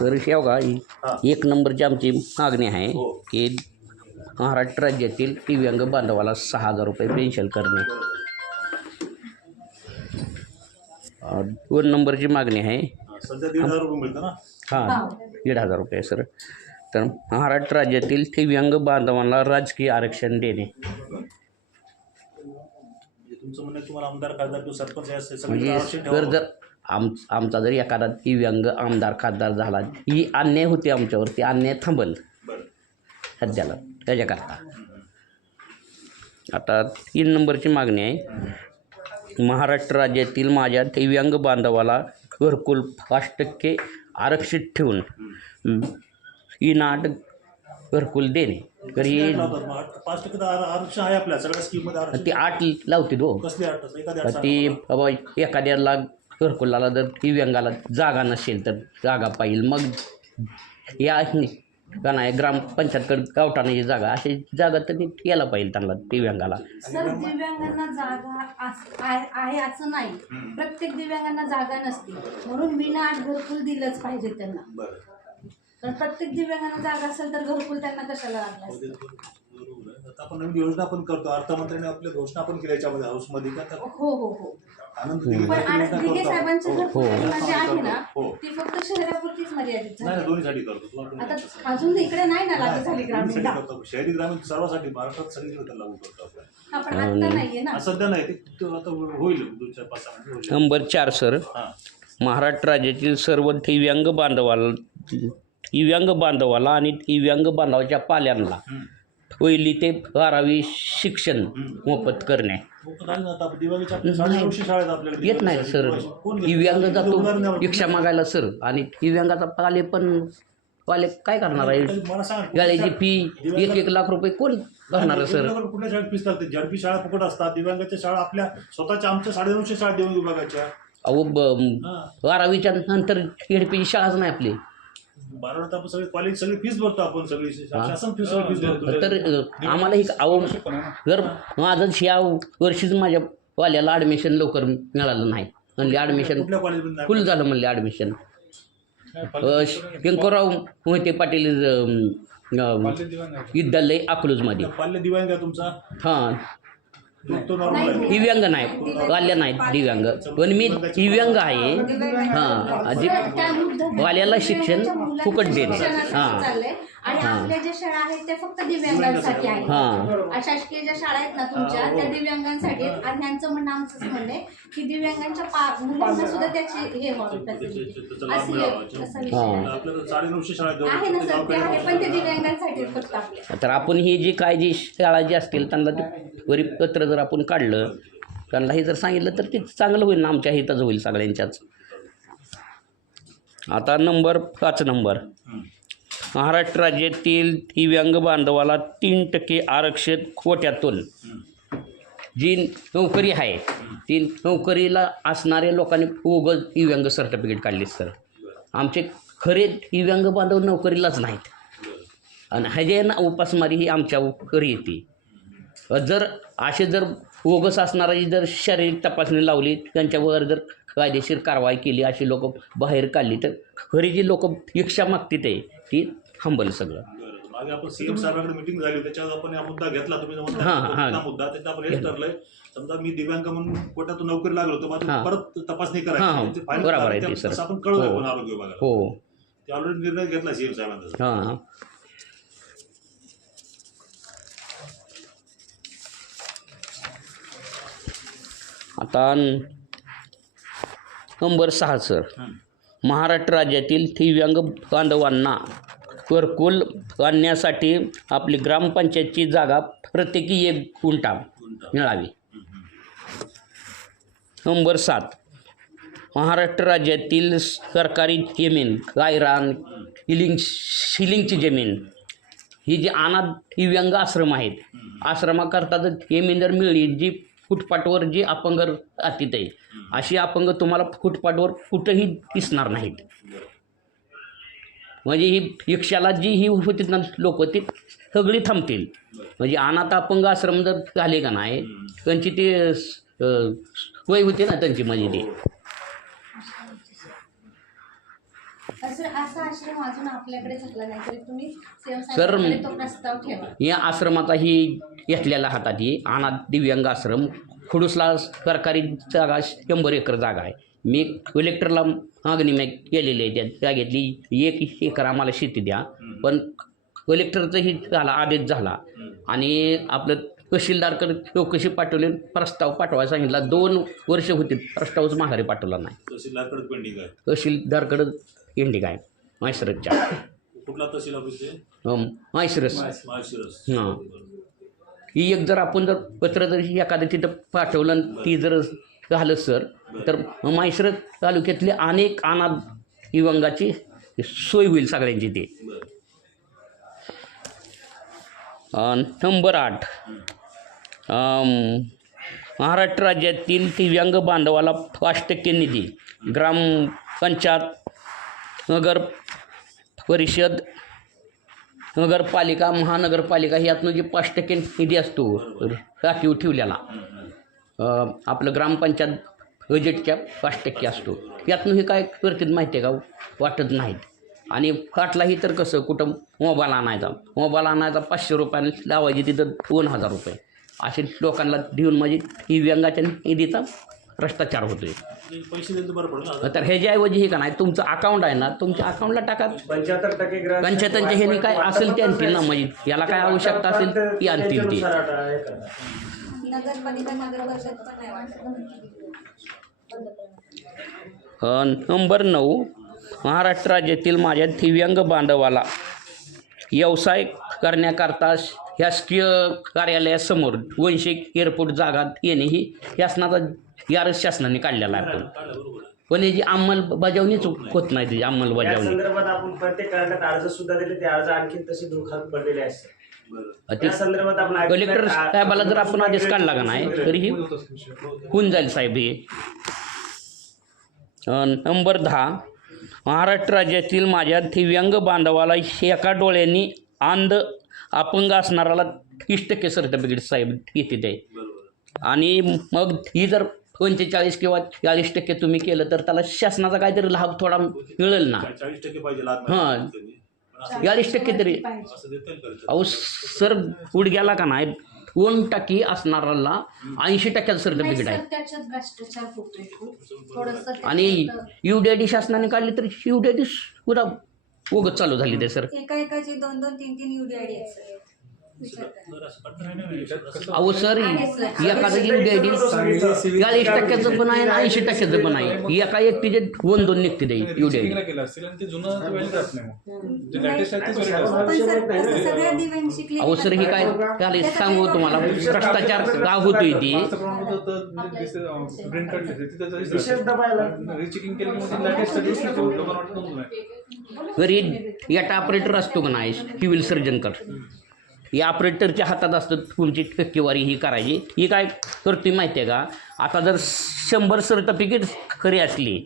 तर शेवगा ही हां. एक नंबरची आमची मागणी आहे हो. की महाराष्ट्र राज्यातील दिव्यांग बांधवाला सहा हजार रुपये पेन्शन करणे. दोन नंबरची मागणी आहे. हां, दीड हजार रुपये हां सर. तर महाराष्ट्र राज्यातील दिव्यांग बांधवांना राजकीय आरक्षण देणे. तुमचं म्हणणं तुम्हाला आमदार खासदार किंवा सरपंच हे सगळं म्हणजे आरक्षण जर आम आमचा जर एखादा दिव्यांग आमदार खासदार झाला ही अन्याय होती आमच्यावर ती अन्याय थांबल. बरं. सध्याला त्याच्याकरता. आता तीन नंबरची मागणी आहे. महाराष्ट्र राज्यातील माझ्या दिव्यांग बांधवाला घरकुल पाच टक्के आरक्षित ठेवून इनाट घरकुल देणे. तर पाच टक्के तर आर- आरक्षण आहे आपल्या सगळ्या स्कीममध्ये आरक्षण ती आठ लावते हो कसली एखादी ती. बाबा एखाद्याला घरकुलाला जर दिव्यांगाला जागा नसेल तर जागा पाहिजे. मग या का नाही ग्रामपंचायतकडे गावठाणाची जागा अशी जागा तर यायला पाहिजे त्यांना दिव्यांगाला सर दिव्यांगांना जागा अस- आहे आहे असं नाही. प्रत्येक दिव्यांगांना जागा नसते. म्हणून विना आठ घरकुल दिलंच पाहिजे त्यांना. बरं. कारण प्रत्येक दिव्यांगांना जागा असेल तर घरकुल त्यांना कशाला लागलं असतं? बरोबर आहे. आता आपण नवीन योजना पण करतो अर्थमंत्र्यांनी आपल्या घोषणा पण केल्या याच्यामध्ये हाऊसमध्ये का तर हो हो हो आनंद दिघे पण योजना आज दिघे करतो. साहेबांची हो. घरकुल योजना जी आहे ना हो. ती फक्त शहरापुरतीच मर्यादित नाही नाही झाली दोन्हीसाठी करतो तुला पण आता याच्यासाठी. अजून इकडे नाही ना लागू झाली दोन्हीसाठी ग्रामीणला करतो. शहरी ग्रामीण सर्वासाठी महाराष्ट्रात सगळीकडे तर लागू करतो आपण आपण आता नाहीये ना हा, सध्या नाही ते ते आता होईल दोन चार पाच सहा महिने होईल नंबर चार सर हां महाराष्ट्र राज्यातील सर्व दिव्यांग बांधवाला दिव्यांग बांधवाला आणि दिव्यांग बांधवाच्या पाल्यांना. पहिली ते बारावी शिक्षण मोफत करणे. येत नाही सर? दिव्यांग जातो. रिक्षा मागायला सर. आणि दिव्यांगाचा पाले पण पाले काय करणार आहे? गाळ्याची फी एक एक लाख रुपये कोण भरणार सर? कुठल्या शाळेत फीस लागते झडपी शाळा फुकट असतात दिव्यांगाच्या शाळा आपल्या स्वतःच्या आमच्या साडेनऊशे शाळा दिव्यांग विभागाच्या अहो बारावीच्या नंतर एडपीची शाळाच नाही आपली. बारावीत आपण सगळे कॉलेज सगळी फीस भरतो आपण सगळी. शासन फीस सगळी फीस भरतो. तर आम्हाला ही अहो जर माझं ह्या वर्षीच माझ्या वाल्याला ॲडमिशन लवकर मिळालं नाही. म्हणले ॲडमिशन कुठल्या कॉलेजमध्ये नाही फुल झालं म्हणले ॲडमिशन व्यंकरराव मोहिते पाटील विद्यालय अकलूजमध्ये. पाल्य तुमचा? हां. तो- तो नॉर्मल आहे. दिव्यांग नाही वाल्या नाहीत दिव्यांग. पण मी दिव्यांग आहे. हां. जी वाल्याला शिक्षण फुकट हां. चाललंय. आणि आपल्या ज्या शाळा आहेत त्या फक्त दिव्यांगांसाठी आहेत. हां. शासकीय ज्या शाळा आहेत ना तुमच्या त्या दिव्यांगांसाठी आहेत. आणि म्हणणं आमचंच म्हणणं आहे की दिव्यांगांच्या मुलांना सुद्धा त्याची हे आहे- ना सर ते आहे पण ते दिव्यांगांसाठी फक्त आपल्या तर आपण ही जी काय जी शाळा जी असतील त्यांना ते वरी पत्र जर आपण काढलं त्यांना हे जर सांगितलं तर ते चांगलं होईल ना आमच्या हिताच होईल सगळ्यांच्याच. आता नंबर पाच नंबर. महाराष्ट्र राज्यातील दिव्यांग बांधवाला तीन टक्के आरक्षित कोट्यातून. जी नोकरी आहे ती नोकरीला असणाऱ्या लोकांनी उगच दिव्यांग सर्टिफिकेट काढले सर आमचे खरे दिव्यांग बांधव नोकरीलाच नाहीत. आणि हे ना उपासमारी ही आमच्या घरी येते जर असे जर बोगस असणारी जर शारीरिक तपासणी लावली त्यांच्यावर जर कायदेशीर कारवाई केली अशी लोक बाहेर काढली तर खरी जी लोक भिक्षा मागतील ते ती थांबल सगळं आपण सीएम साहेबांकडे मिटिंग झाली त्याच्यावर आपण हा मुद्दा घेतला तुम्ही हां, हां. मुद्दा आपण हेच ठरलंय समजा मी दिव्यांग म्हणून कोर्टातून नोकरी लागलो तर हां. परत तपासणी हां, हां. करायची त्याची final बरोबर आहे सर. आपण कळवलं हो. आरोग्य विभागाला हो ते ऑलरेडी निर्णय घेतला सीएम साहेबांचा हां आता नंबर सहा सर महाराष्ट्र राज्यातील दिव्यांग बांधवांना घरकुल आणण्यासाठी आपली ग्रामपंचायतची जागा प्रत्येकी एक गुंठा मिळावी. नंबर सात. महाराष्ट्र राज्यातील सरकारी जमीन गायरान हिलिंग शिलिंगची जमीन. ही जी अनाथ दिव्यांग आश्रम आहेत आश्रमाकरता जर जमीन जर मिळली जी फुटपाटवर जी अपंग राहतील आहे अशी अपंग तुम्हाला फुटपाटवर कुठंही दिसणार नाहीत. म्हणजे ही रिक्षाला जी ही होती ना लोक ती सगळी थांबतील. म्हणजे अनाथ अपंग आश्रम जर झाले का नाही त्यांची ती सोय होती ना त्यांची म्हणजे ती. असं असा आश्रम अजून आपल्याकडे झाला नाही तरी तुम्ही सर, सेवसाहेबांकडे तो प्रस्ताव ठेवा. या आश्रमाचाही घेतलेल्या हातात ही अनाथ दिव्यांग आश्रम. खुडूसला सरकारी जागा शंभर एकर जागा आहे. मी कलेक्टरला मागणी मी केलेली आहे. त्या जागेतली एक एकर आम्हाला शेती द्या. पण कलेक्टरचाही झाला आदेश झाला. आणि आपलं तहसीलदारकडे चौकशी पाठवली प्रस्ताव पाठवायला सांगितला. दोन वर्ष होती प्रस्तावच माघारी पाठवला नाही. तहसीलदारकडे पेंडिंग आहे तहसीलदारकडं इंडिक आहे मायसरसच्या कुठला तहसील ऑफिस मायसरस. माळशिरस हां. ही एक जर आपण जर पत्र जर एखादं तिथं पाठवलं आणि ती जर झालं सर तर माहेश्वर तालुक्यातले अनेक अनाथ दिव्यांगाची सोय होईल सगळ्यांची ते. नंबर आठ. महाराष्ट्र राज्यातील दिव्यांग बांधवाला पाच टक्के निधी. ग्रामपंचायत नगर परिषद नगरपालिका महानगरपालिका यातनं जे पाच टक्के निधी असतो राखीव ठेवलेला आपलं ग्रामपंचायत बजेटच्या पाच टक्के असतो. यातनं हे काय करतील माहिती आहे का? वाटत नाहीत. आणि फाटलाही तर कसं कुठं मोबाईल आणायचा? मोबाईल आणायचा पाचशे रुपयाने लावायची तिथं दोन हजार रुपये. असे लोकांना देऊन म्हणजे दिव्यांगाच्या निधीचा भ्रष्टाचार होतोय. पैसे दिले तर ना तर ह्याच्याऐवजी हे का नाही तुमचं अकाउंट आहे ना तुमच्या अकाउंटला टाका. पंच्याहत्तर टक्के पंचायतांच्या ह्याने काय असेल ते आणतील ना म्हणजे. याला काय आवश्यकता असेल ती आणतील ते. त्याच्यानुसार आता हे करा. नगरपालिका नगर परिषद पण नाही वाटत. अ, नंबर नऊ. महाराष्ट्र राज्यातील माझ्या दिव्यांग बांधवाला व्यवसाय करण्याकरता शासकीय कार्यालयासमोर वंशिक एअरपोर्ट जागा येणे ही शासनाचा यारच शासनाने काढलेला आहे पण पण याची अंमलबजावणीच होत नाही त्याची या अंमलबजावणी. संदर्भात आपण प्रत्येक कार्यालयात अर्ज सुद्धा दिले ते अर्ज आणखी तसे दुखात पडलेले असतात या संदर्भात आपण कलेक्टर साहेबाला जर आपण आदेश काढला का नाही तरीही होऊन जाईल साहेब हे. अ, नंबर दहा. महाराष्ट्र राज्यातील माझ्या दिव्यांग बांधवाला एका डोळ्यांनी अंध अपंग असणाऱ्याला तीस टक्के सर्टिफिकेट साहेब येते ते. आणि मग ही जर पंचेचाळीस किंवा चाळीस टक्के तुम्ही केलं तर त्याला शासनाचा काहीतरी लाभ थोडा मिळेल ना. चाळीस टक्के पाहिजे हां. चाळीस टक्के तरी. असं का? अहो सर गुडघ्याला का नाही? दोन टक्के असणाऱ्याला ऐंशी टक्क्याचं सर्टिफिकेट आहे त्याच्यात भ्रष्टाचार होतोय खूप. थोडंसं आणि त्याच्यात, युडीआयडी शासनाने काढली तर युडीआयडी पुरा उगत चालू झाली ते सर. एका एकाची दोन दोन तीन तीन आहेत सर. अहो सर. एखादं युडीआयडी चाळीस टक्क्याचं पण आहे आणि ऐंशी टक्क्याचं पण आहे. एका एकटीचे दोन दोन निघते केलं तेच दिव्यांग शिकले अहो सर ही काय त्याला सांगू तुम्हाला? भ्रष्टाचार का होतोय ती? केलं नाही घरी याटा ऑपरेटर असतो का नाही? सिव्हिल सर्जन कर या ऑपरेटरच्या हातात असतं तुमची टक्केवारी ही करायची. ही काय करते माहिती आहे का? आता जर शंभर सर्टिफिकेट खरी असली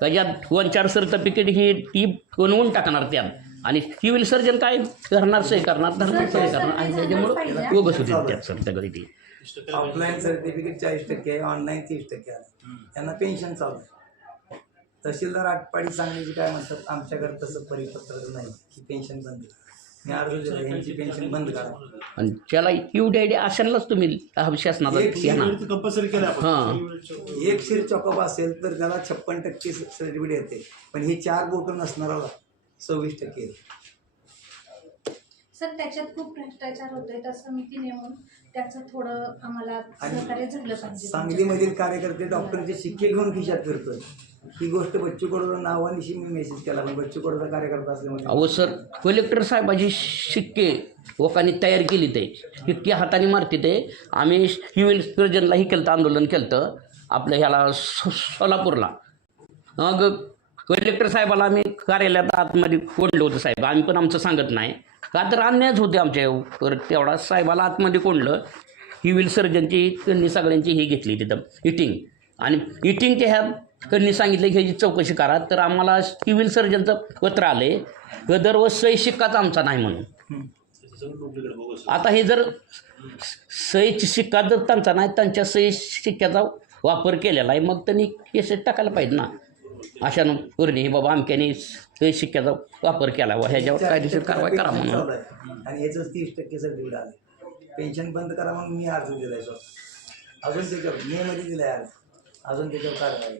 त्याच्यात दोन चार सर्टिफिकेट ही ती बनवून टाकणार त्यात. आणि सिव्हिल सर्जन काय करणार? सही करणार धरणार सही करणार. आणि त्याच्यामुळं उगस होते त्यात सर सगळी ती ऑफलाईन सर्टिफिकेट चाळीस टक्के आहे ऑनलाईन तीस टक्के आहे. त्यांना पेन्शन चालू आहे. तहसीलदार आटपाडी सांगण्याची काय म्हणतात आमच्याकडे तसं परिपत्र नाही की पेन्शन बंद. मी अर्ज दिला यांची पेन्शन बंद करा. आणि त्याला यू डी आय डी असेलच तुम्ही हा शासनाचा एक घेणार कंपल्सरी केलं आपण. हां. एक शिर चॉकअप असेल तर त्याला छप्पन टक्के सर्टिफिकेट येते पण ही चार बोटं नसणाराला सव्वीस टक्के. येते सर त्याच्यात खूप भ्रष्टाचार होतोय त्या समिती नेमून त्याचं थोडं आम्हाला सहकार्य झालं पाहिजे सांगलीमधील कार्यकर्ते डॉक्टरचे शिक्के घेऊन खिशात फिरतोय. ही गोष्ट बच्चू कडूला नावानिशी मी मेसेज केला पण बच्चू कडूचा कार्यकर्ता असल्यामुळे अहो सर कलेक्टर साहेबाची शिक्के लोकांनी तयार केली ते. शिक्के हाताने मारते ते. आम्ही सिव्हिल सर्जनलाही केलं आंदोलन केलं आपलं ह्याला सो- सोलापूरला. मग कलेक्टर साहेबाला आम्ही कार्यालयात आतमध्ये कोंडलं होतं साहेब. आम्ही पण आमचं सांगत नाही. का तर अन्यायच होते आमच्या तेवढा साहेबाला आतमध्ये कोंडलं. ही सर्जनची त्यांनी सगळ्यांची ही घेतली तिथं इटिंग आणि इटिंगच्या ह्या त्यांनी सांगितलं की ह्याची चौकशी करा. तर आम्हाला सिव्हिल सर्जनचं पत्र आले गदर व सई शिक्काच आमचा नाही म्हणून. आता हे जर सई शिक्का जर त्यांचा नाही त्यांच्या सई शिक्क्याचा वापर केलेला आहे मग त्यांनी केसेस टाकायला पाहिजे ना. अशानं पूर्णी बाबा अमक्याने हे शिक्क्याचा वापर केला व ह्याच्यावर कायदेशीर कारवाई करा म्हणून. आणि ह्याच तीस टक्के सर्टिफिकेट आलं. पेन्शन बंद करा म्हणून मी अर्ज दिलाय स्वतः अजून त्याच्यावर मे मध्ये दिलाय अर्ज. अजून त्याच्यावर कारवाई.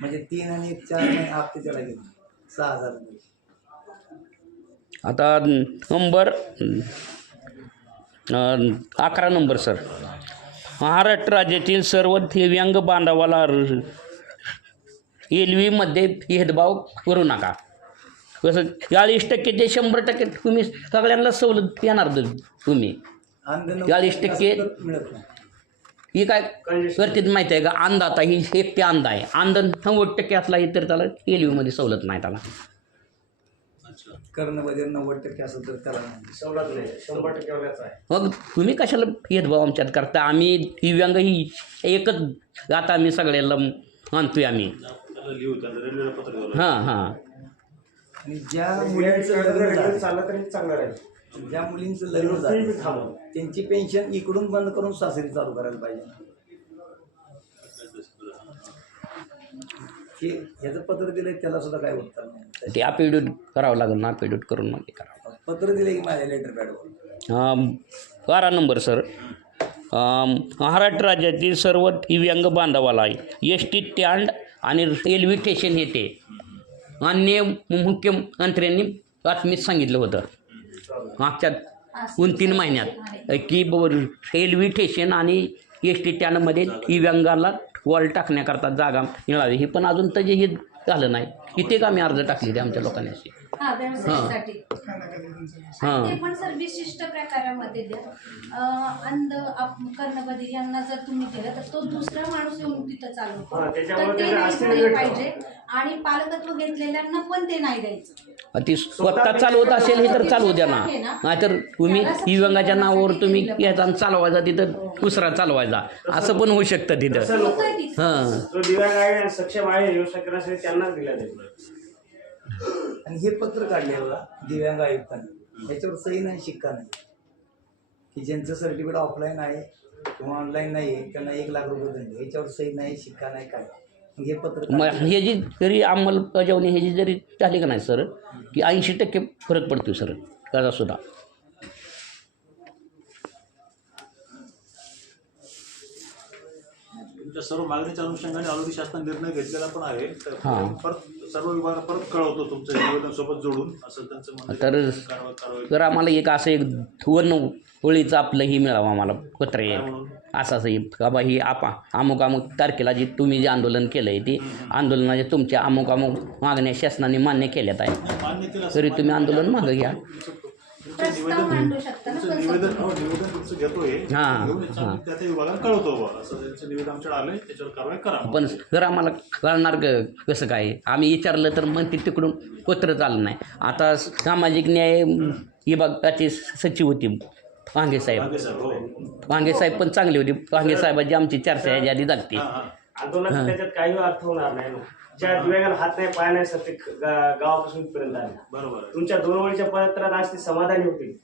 म्हणजे तीन आणि एक चार महिने हप्ते त्याला गेले. सहा हजार रुपये. आता नंबर अं, अकरा नंबर सर. महाराष्ट्र राज्यातील सर्व दिव्यांग बांधवाला एल व्हीमध्ये भेदभाव करू नका. कसं चाळीस टक्के ते शंभर टक्के तुम्ही सगळ्यांना सवलत येणार द- तुम्ही. चाळीस टक्के ही काय करतील माहिती आहे का? अंध आता ही एक ते अंध आहे. अंध नव्वद टक्के असला तर त्याला एल व्हीमध्ये सवलत नाही त्याला. नव्वद टक्के तर सवलत नाही. शंभर टक्के वर्गाचा आहे. मग तुम्ही कशाला भेदभाव आमच्यात करता? आम्ही दिव्यांग ही एकच आता आम्ही सगळ्याला आणतोय आम्ही. हां हां. आणि ज्या मुलींचं लग्न झालं चाललं तरी चांगलं राहील. ज्या मुलींचं लग्न झालं थांबव त्यांची पेन्शन इकडून बंद करून सासरी चालू करायला पाहिजे. हे ह्याचं पत्र दिलंय त्याला सुद्धा काय उत्तर नाही. ते अपिड्यूट करावं लागेल ना अपिड्यूट करून मग करावं पत्र दिलंय की माझ्या लेटर पॅडवर अं, बारा नंबर सर अं, महाराष्ट्र राज्यातील सर्व दिव्यांग बांधवाला एस टी स्टँड आणि रेल्वे स्टेशन येते अन्य मुख्यमंत्र्यांनी बातमीत सांगितलं होतं. मागच्या दोन तीन महिन्यात की ब रेल्वे स्टेशन आणि एस टी स्टँडमध्ये दिव्यांगाला वॉल टाकण्याकरता जागा मिळावी. हे पण अजून तर हे झालं नाही. इथे का आम्ही अर्ज टाकले ते आमच्या लोकांनी? अशी हा व्यवसायासाठी. ते पण सर विशिष्ट प्रकारामध्ये द्या. अं, अंध कर्णबधिर यांना जर तुम्ही दिलं तर तो दुसरा माणूस येऊन तिथं चालवतो हा, तर ते नाही. पाहिजे. आणि पालकत्व घेतलेल्यांना पण ते नाही द्यायचं. ती स्वतः चालवत असेल हे तर चालवू द्या ना. नाहीतर तुम्ही दिव्यांगाच्या नावावर तुम्ही घ्यायचा आणि चालवायचा तिथं दुसरा चालवायचा. असं पण होऊ शकतं तिथं. हां. दिव्यांग आहे आणि सक्षम आहे त्यांनाच दिला आणि हे पत्र काढले बघा दिव्यांग आयुक्तांनी. ह्याच्यावर सही नाही शिक्का नाही. की ज्यांचं सर्टिफिकेट ऑफलाईन आहे किंवा ऑनलाईन नाही आहे त्यांना एक लाख रुपये दंड. ह्याच्यावर सही नाही शिक्का नाही काय हे पत्र मग. हे जी जरी अंमलबजावणी ह्याची जरी झाली का नाही सर की ऐंशी टक्के फरक पडतो सर. त्याचा तुमच्या सर्व मागणीच्या अनुषंगाने ऑलरेडी शासनाने निर्णय घेतलेला पण आहे. तर हां. परत सर्व विभाग परत कळवतो तुमचं निवेदन सोबत जोडून असं त्यांचं म्हणणं आहे. तर कारवाई तर आम्हाला एक असं एक धुवन होळीचं आपलं ही मिळावं आम्हाला पत्र म्हणून? असं असं एक. बाबा ही आपा अमुक अमुक तारखेला जी तुम्ही जे आंदोलन केलं आहे ते आंदोलनाचे तुमच्या अमुक अमुक मागण्या शासनाने मान्य केल्यात आहे. मान्य केलं तरी तुम्ही आंदोलन मागं घ्या. तुमचं प्रस्ताव निवेदन मांडू शकता ना तुमचं पण निवेदन सर. हो निवेदन तुमचं घेतोय. हां, घेऊन याचं आम्ही त्या त्या विभागाला कळवतो बुवा असं त्यांचं निवेदन आमच्याकडे आलंय त्याच्यावर कारवाई करा पण जर आम्हाला कळणार ग कसं काय? आम्ही विचारलं तर मग ते तिकडून पत्र चाललं नाही. आता सामाजिक न्याय विभागाचे सचिव होते वांगे साहेब. मागे साहेब हो. वांगे साहेब पण चांगले होते. वांगे साहेबांची आमची चर्चा याच्या आधी झाली हां हां. त्याच्यात काही अर्थ होणार नाही ना ज्या दिव्यांगाला हात नाही पाय नाही सर ते गावापासून इथपर्यंत आले. बरोबर तुमच्या दोन ओळीच्या पत्रात आज ते समाधानी होतील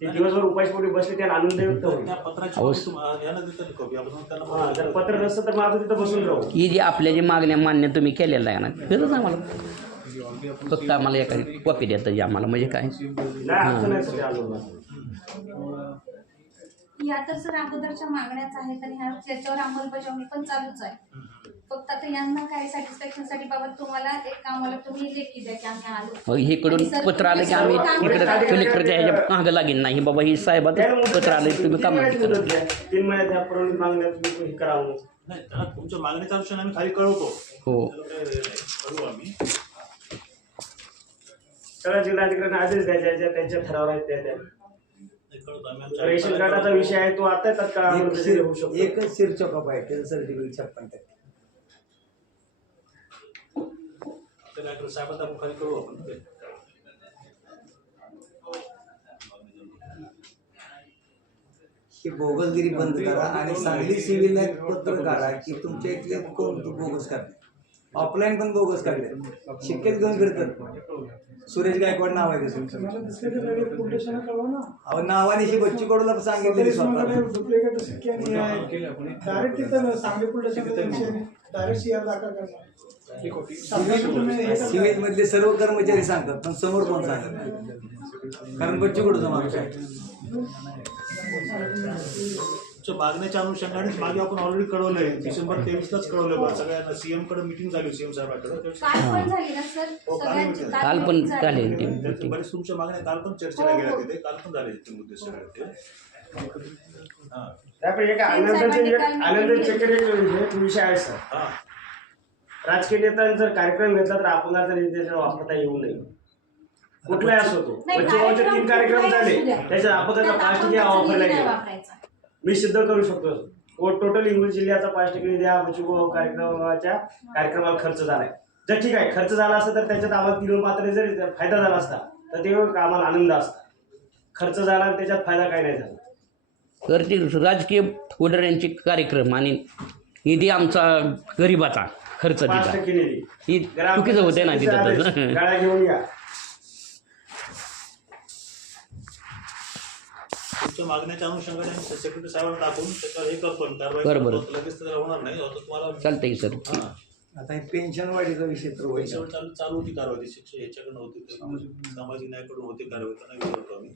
ते दिवसभर उपासपोटी बसले त्यांना आनंद व्यक्त होईल. त्या पत्राची कॉपी तुम्हाला यानं देतो ना कॉपी आपण त्यांना हा, पत्र जर पत्र नसतं तर मग आपण तिथं बसून राहू. ही जी आपल्या जी मागण्या मान्य तुम्ही केलेल्या आहे ना गरज आम्हाला फक्त आम्हाला एखादी कॉपी देतं जी आम्हाला म्हणजे काय? नाही सर आंदोलनात या तर सर अगोदरच्या मागण्याच आहेत आणि ह्या त्याच्यावर अंमलबजावणी पण चालूच आहे. फक्त आता यांना काय सॅटिस्फॅक्शनसाठी बाबत तुम्हाला एक तुम्ही लेखी द्या की आम्ही आलो. मग इकडून पत्र आलं की आम्ही इकडे कलेक्टरच्या ह्याच्या मागं लागेल नाही. बाबा ही साहेबाचं पत्र आलं की तुम्ही काम. तीन महिन्यात मागण्या तुम्ही हे करावं नाही त्याला तुमच्या मागणीच्या अनुषंगाने आम्ही खाली कळवतो. हो. त्याला कळवू आम्ही. सगळ्या जिल्हाधिकाऱ्यांना आदेश द्यायचे ज्या त्यांच्या ठरावर आहेत त्या त्या. नाही, कळवतो आम्ही. आमच्या रेशन कार्डाचा विषय आहे तो आता तत्काळ अंमलबजावणी होऊ शकतो. एकच आहे त्याचं सर्टिफिकेट छप्पन टक्के करू साहेबांना खाली कळवू आपण. ते. ही बोगसगिरी बंद करा आणि सांगली सिव्हिल पत्र काढा की तुमच्या इथले कोण तू बोगस काढले ऑफलाईन पण बोगस काढले. शिक्केत घेऊन फिरतात. सुरेश गायकवाड नाव आहे त्याचं. अहो नावाने ही बच्ची कडूला सांगितलेली डायरेक्ट सीआर दाखल करणार. सिव्हिल मधले. सर्व कर्मचारी सांगतात पण समोर कोण सांगत नाही. कारण बच्चू आहे तुमच्या मागण्याच्या अनुषंगानेच मागे आपण ऑलरेडी कळवलंय. डिसेंबर तेवीसलाच कळवलं बरं सगळ्यांना सीएमकडे मिटिंग झाली सीएम साहेबांकडे काल पण झाली ना सर? हो. बरेच तुमच्या मागण्या काल पण चर्चेला हो, गेल्या हो. तिथे काल पण झाले ते मुद्दे सगळे ते हा त्यापैकी एक आनंदाचे एक आनंद चक्र एक एक विषय आहे सर. हा. राजकीय नेत्यांनी जर कार्यक्रम घेतला तर आपल्याला तर त्याच्यात वापरता येऊ नये. कुठलाही असो तो. नाही, बच्चूभाऊचे तीन कार्यक्रम झाले द्या. त्याच्यात आपण त्याचा त्यात पाच टक्के वापरला गेला. मी सिद्ध करू शकतो व टोटल इंग्लिश जिल्ह्याचा पाच टक्के निधी हा कार्यक्रमाच्या कार्यक्रमाला खर्च झालाय जर ठीक आहे खर्च झाला असता तर त्याच्यात आम्हाला तीन मात्र जरी फायदा झाला असता तर ते आम्हाला आनंद असता. खर्च झाला आणि त्याच्यात फायदा काही नाही झाला. तर ते राजकीय पुढाऱ्यांचे कार्यक्रम आणि निधी आमचा गरिबाचा खर्च तिचा निधी ही चुकीचं होते ना तिथं मागण्याच्या अनुषंगाने सेक्रेटरी साहेबांना टाकून त्याच्यावर हे करतो बरं. लगेच तर होणार नाही. तुम्हाला चालतंय सर. हा. आता हे पेन्शन वाढीचा विषय तर चालू चालू होती कारवाई. शिक्षक ह्याच्याकडनं होती. ते सामाजिक न्यायाकडून होती कारवाई. त्यांना विचारतो आम्ही.